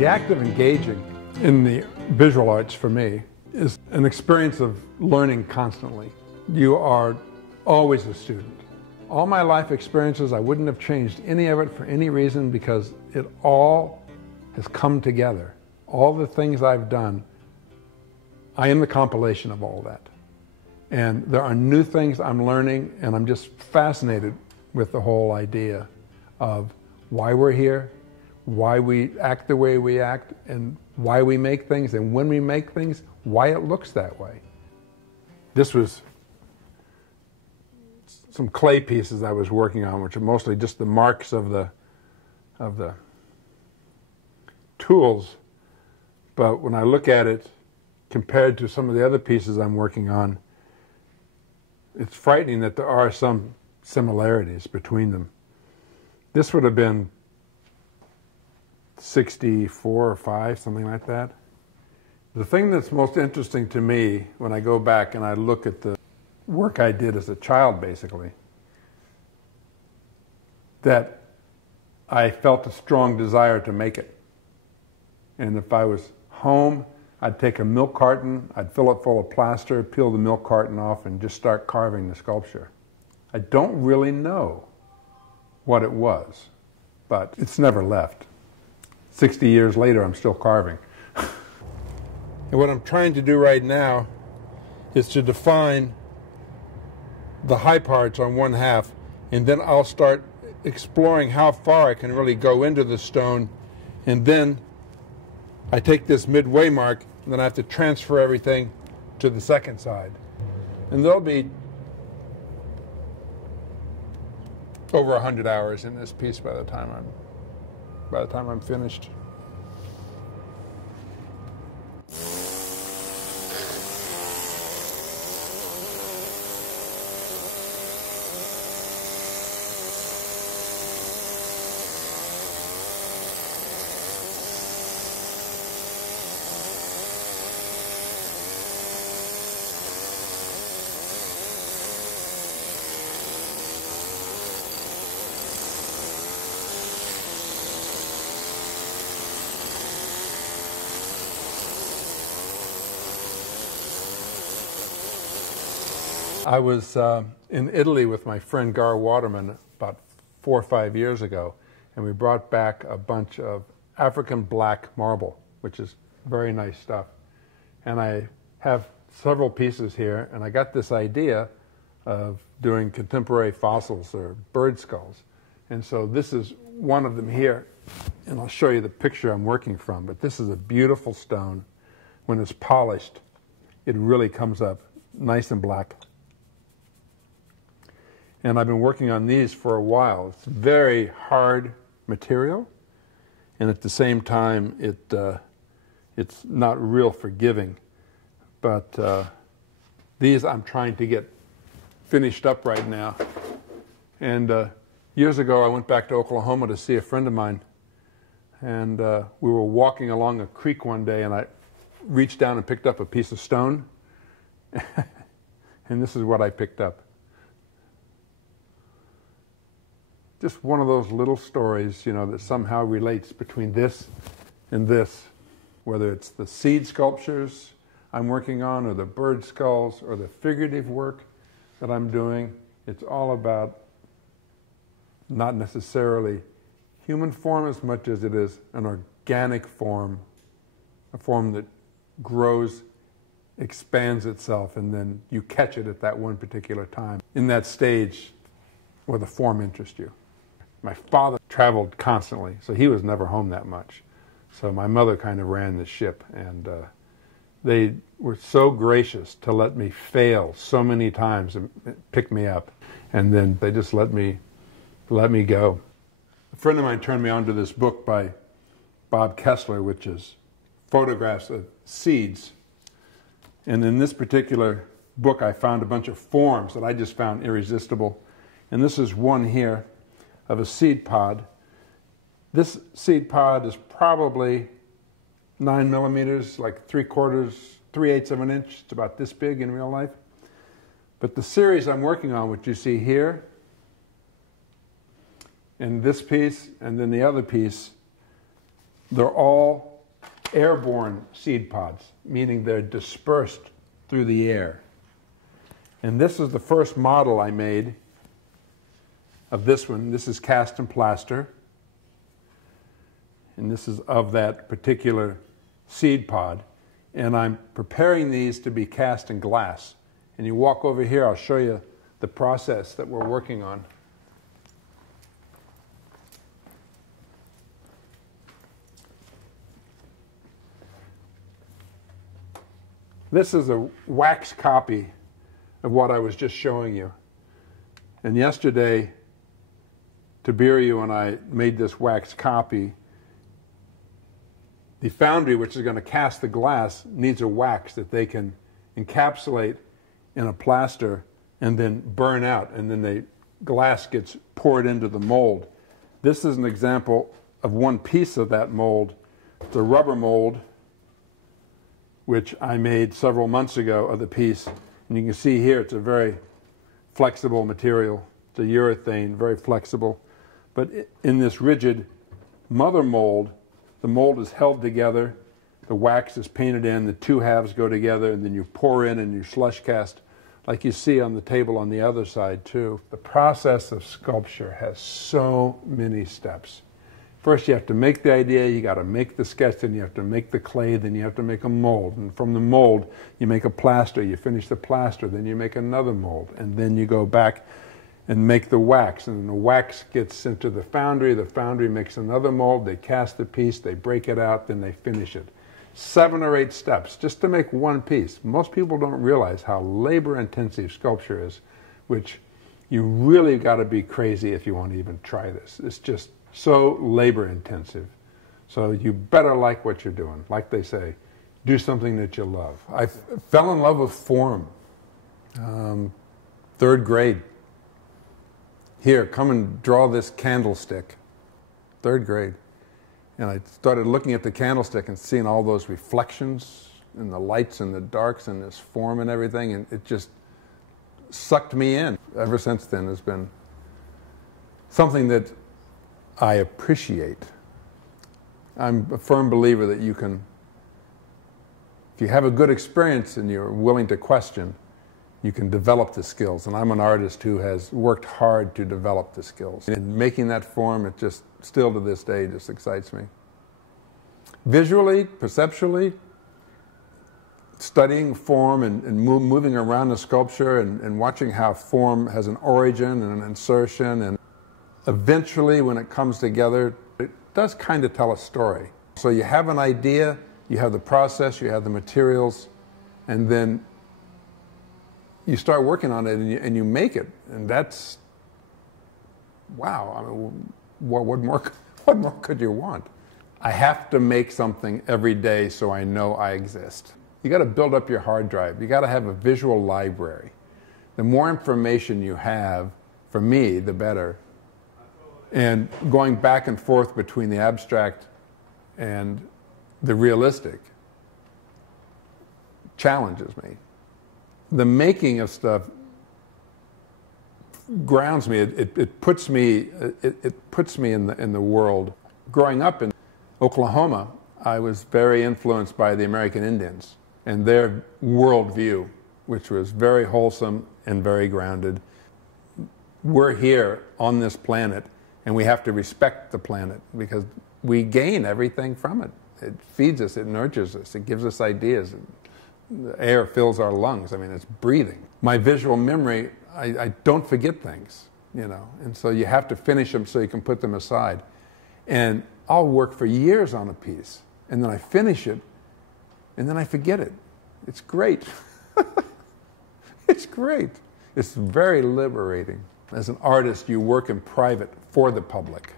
The act of engaging in the visual arts for me is an experience of learning constantly. You are always a student. All my life experiences, I wouldn't have changed any of it for any reason because it all has come together. All the things I've done, I am the compilation of all that. And there are new things I'm learning, and I'm just fascinated with the whole idea of why we're here, why we act the way we act, and why we make things, and when we make things, why it looks that way. This was some clay pieces I was working on, which are mostly just the marks of the tools. But when I look at it compared to some of the other pieces I'm working on, it's frightening that there are some similarities between them. This would have been 64 or 5, something like that. The thing that's most interesting to me when I go back and I look at the work I did as a child, basically, that I felt a strong desire to make it. And if I was home, I'd take a milk carton, I'd fill it full of plaster, peel the milk carton off, and just start carving the sculpture. I don't really know what it was, but it's never left. 60 years later, I'm still carving. And what I'm trying to do right now is to define the high parts on one half, and then I'll start exploring how far I can really go into the stone, and then I take this midway mark, and then I have to transfer everything to the second side. And there'll be over 100 hours in this piece by the time I'm finished. I was in Italy with my friend Gar Waterman about 4 or 5 years ago, and we brought back a bunch of African black marble, which is very nice stuff. And I have several pieces here, and I got this idea of doing contemporary fossils or bird skulls. And so this is one of them here, and I'll show you the picture I'm working from. But this is a beautiful stone. When it's polished, it really comes up nice and black. And I've been working on these for a while. It's very hard material, and at the same time, it's not real forgiving. But these I'm trying to get finished up right now. And years ago, I went back to Oklahoma to see a friend of mine, and we were walking along a creek one day, and I reached down and picked up a piece of stone, and this is what I picked up. Just one of those little stories, you know, that somehow relates between this and this, whether it's the seed sculptures I'm working on, or the bird skulls, or the figurative work that I'm doing. It's all about not necessarily human form as much as it is an organic form, a form that grows, expands itself, and then you catch it at that one particular time, in that stage where the form interests you. My father traveled constantly, so he was never home that much. So my mother kind of ran the ship, and they were so gracious to let me fail so many times and pick me up, and then they just let me go. A friend of mine turned me on to this book by Bob Kessler, which is photographs of seeds. And in this particular book, I found a bunch of forms that I just found irresistible. And this is one here of a seed pod. This seed pod is probably 9 millimeters, like 3/8 of an inch. It's about this big in real life. But the series I'm working on, which you see here, and this piece, and then the other piece, they're all airborne seed pods, meaning they're dispersed through the air. And this is the first model I made of this one. This is cast in plaster. And this is of that particular seed pod. And I'm preparing these to be cast in glass. And you walk over here, I'll show you the process that we're working on. This is a wax copy of what I was just showing you. And yesterday, Tiberiu and I made this wax copy. The foundry, which is going to cast the glass, needs a wax that they can encapsulate in a plaster and then burn out, and then the glass gets poured into the mold. This is an example of one piece of that mold. It's a rubber mold, which I made several months ago of the piece. And you can see here it's a very flexible material. It's a urethane, very flexible. But in this rigid mother mold, the mold is held together, the wax is painted in, the two halves go together, and then you pour in and you slush cast, like you see on the table on the other side too. The process of sculpture has so many steps. First you have to make the idea, you got to make the sketch, then you have to make the clay, then you have to make a mold. And from the mold, you make a plaster, you finish the plaster, then you make another mold. And then you go back and make the wax. And then the wax gets into the foundry makes another mold, they cast the piece, they break it out, then they finish it. 7 or 8 steps just to make one piece. Most people don't realize how labor-intensive sculpture is, which you really got to be crazy if you want to even try this. It's just so labor-intensive. So you better like what you're doing. Like they say, do something that you love. I fell in love with form. 3rd grade. Here, come and draw this candlestick. 3rd grade. And I started looking at the candlestick and seeing all those reflections and the lights and the darks and this form and everything, and it just sucked me in. Ever since then, it's been something that I appreciate. I'm a firm believer that you can, if you have a good experience and you're willing to question, you can develop the skills. And I'm an artist who has worked hard to develop the skills. And making that form, it just, still to this day, just excites me. Visually, perceptually, studying form and moving around the sculpture and watching how form has an origin and an insertion, and eventually when it comes together, it does kind of tell a story. So you have an idea, you have the process, you have the materials, and then you start working on it and you make it, and that's, wow, I mean, what more could you want? I have to make something every day so I know I exist. You got to build up your hard drive. You got to have a visual library. The more information you have, for me, the better. And going back and forth between the abstract and the realistic challenges me. The making of stuff grounds me. It puts me in the world. Growing up in Oklahoma, I was very influenced by the American Indians and their worldview, which was very wholesome and very grounded. We're here on this planet, and we have to respect the planet because we gain everything from it. It feeds us, it nurtures us, it gives us ideas. The air fills our lungs. I mean, it's breathing. My visual memory, I don't forget things, you know, and so you have to finish them so you can put them aside. And I'll work for years on a piece, and then I finish it, and then I forget it. It's great. It's great. It's very liberating. As an artist, you work in private for the public.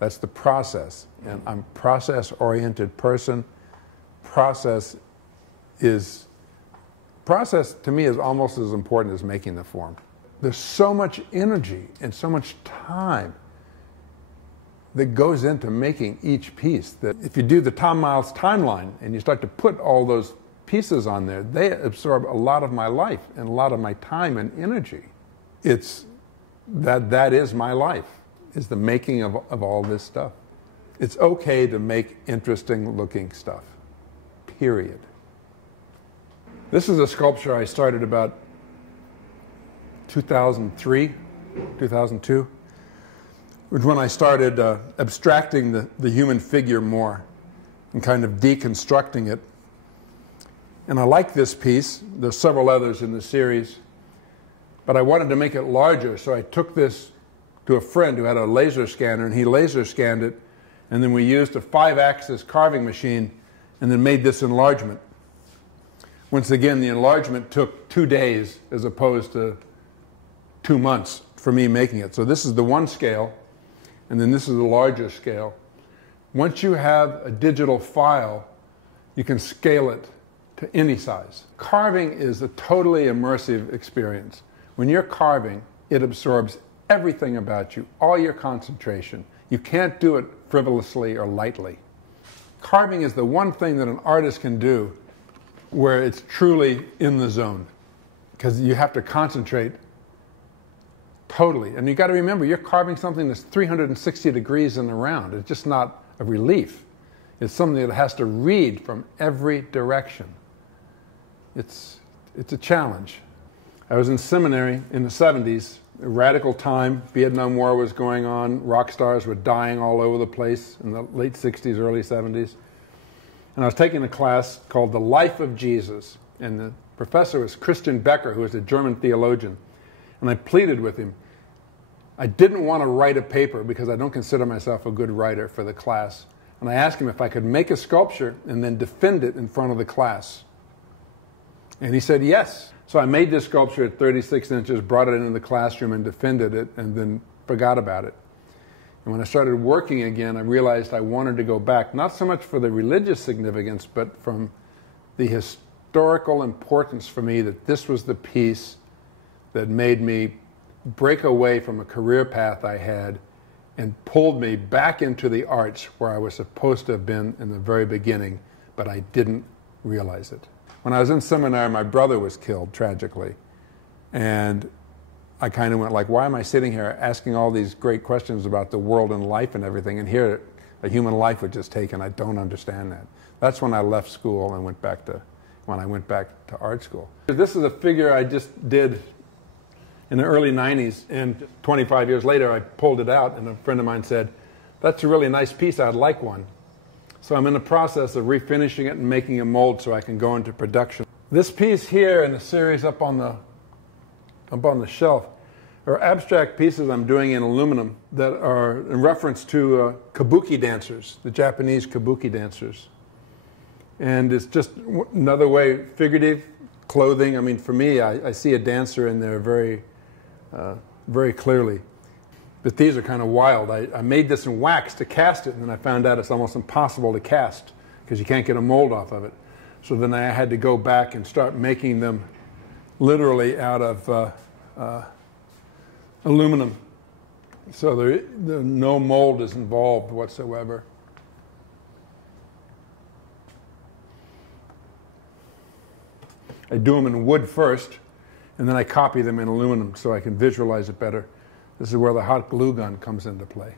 That's the process, and I'm a process-oriented person. Process to me is almost as important as making the form. There's so much energy and so much time that goes into making each piece that if you do the Tom Miles timeline and you start to put all those pieces on there, they absorb a lot of my life and a lot of my time and energy. It's that is my life, is the making of all this stuff. It's okay to make interesting looking stuff, period. This is a sculpture I started about 2003, 2002, which when I started abstracting the human figure more and kind of deconstructing it. And I like this piece. There's several others in the series, but I wanted to make it larger, so I took this to a friend who had a laser scanner, and he laser scanned it, and then we used a 5-axis carving machine and then made this enlargement. Once again, the enlargement took 2 days as opposed to 2 months for me making it. So this is the 1 scale, and then this is the larger scale. Once you have a digital file, you can scale it to any size. Carving is a totally immersive experience. When you're carving, it absorbs everything about you, all your concentration. You can't do it frivolously or lightly. Carving is the one thing that an artist can do where it's truly in the zone, because you have to concentrate totally. And you got to remember, you're carving something that's 360 degrees in the round. It's just not a relief. It's something that has to read from every direction. It's a challenge. I was in seminary in the 70s, a radical time. Vietnam War was going on. Rock stars were dying all over the place in the late 60s, early 70s. And I was taking a class called The Life of Jesus. And the professor was Christian Becker, who was a German theologian. And I pleaded with him. I didn't want to write a paper because I don't consider myself a good writer for the class. And I asked him if I could make a sculpture and then defend it in front of the class. And he said yes. So I made this sculpture at 36 inches, brought it into the classroom and defended it, and then forgot about it. And when I started working again, I realized I wanted to go back, not so much for the religious significance, but from the historical importance for me that this was the piece that made me break away from a career path I had and pulled me back into the arts where I was supposed to have been in the very beginning, but I didn't realize it. When I was in seminary, my brother was killed tragically, and I kind of went like, why am I sitting here asking all these great questions about the world and life and everything, and here a human life was just taken? I don't understand that. That's when I left school and went back to art school. This is a figure I just did in the early 90s, and 25 years later I pulled it out, and a friend of mine said, that's a really nice piece, I'd like one. So I'm in the process of refinishing it and making a mold so I can go into production. This piece here in the series up on the shelf are abstract pieces I'm doing in aluminum that are in reference to kabuki dancers, the Japanese kabuki dancers. And it's just another way, figurative clothing. I mean, for me, I see a dancer in there very clearly. But these are kind of wild. I made this in wax to cast it, and then I found out it's almost impossible to cast because you can't get a mold off of it. So then I had to go back and start making them literally out of aluminum. So no mold is involved whatsoever. I do them in wood first, and then I copy them in aluminum so I can visualize it better. This is where the hot glue gun comes into play.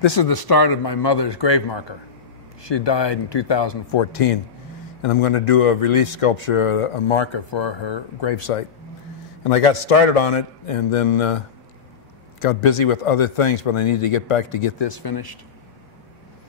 This is the start of my mother's grave marker. She died in 2014, and I'm going to do a relief sculpture, a marker for her gravesite. And I got started on it, and then got busy with other things, but I needed to get back to get this finished.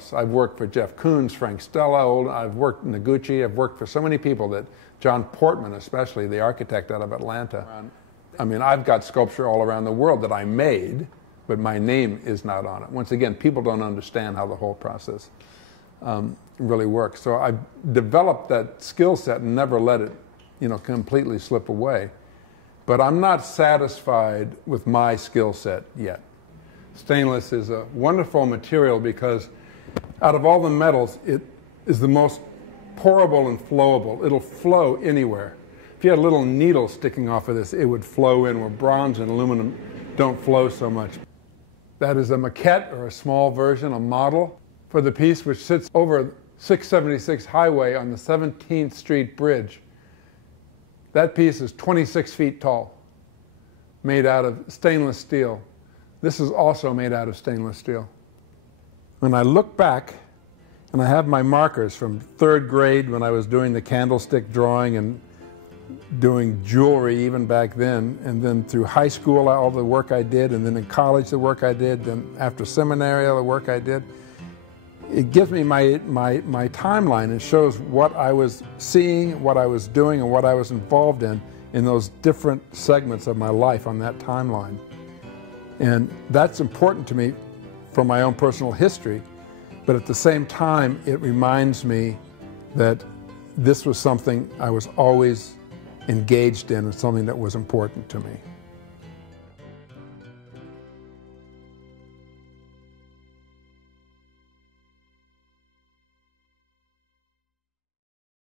So I've worked for Jeff Koons, Frank Stella, I've worked in Noguchi, I've worked for so many people that, John Portman especially, the architect out of Atlanta. I mean, I've got sculpture all around the world that I made, but my name is not on it. Once again, people don't understand how the whole process really works. So I developed that skill set and never let it, completely slip away. But I'm not satisfied with my skill set yet. Stainless is a wonderful material because out of all the metals, it is the most pourable and flowable. It'll flow anywhere. If you had a little needle sticking off of this, it would flow in, where bronze and aluminum don't flow so much. That is a maquette, or a small version, a model, for the piece, which sits over 676 Highway on the 17th Street Bridge. That piece is 26 feet tall, made out of stainless steel. This is also made out of stainless steel. when I look back, and I have my markers from 3rd grade when I was doing the candlestick drawing and doing jewelry even back then, and then through high school all the work I did, and then in college the work I did, then after seminary all the work I did. It gives me my timeline and shows what I was seeing, what I was doing, and what I was involved in those different segments of my life on that timeline. And that's important to me for my own personal history, but at the same time it reminds me that this was something I was always engaged in and something that was important to me.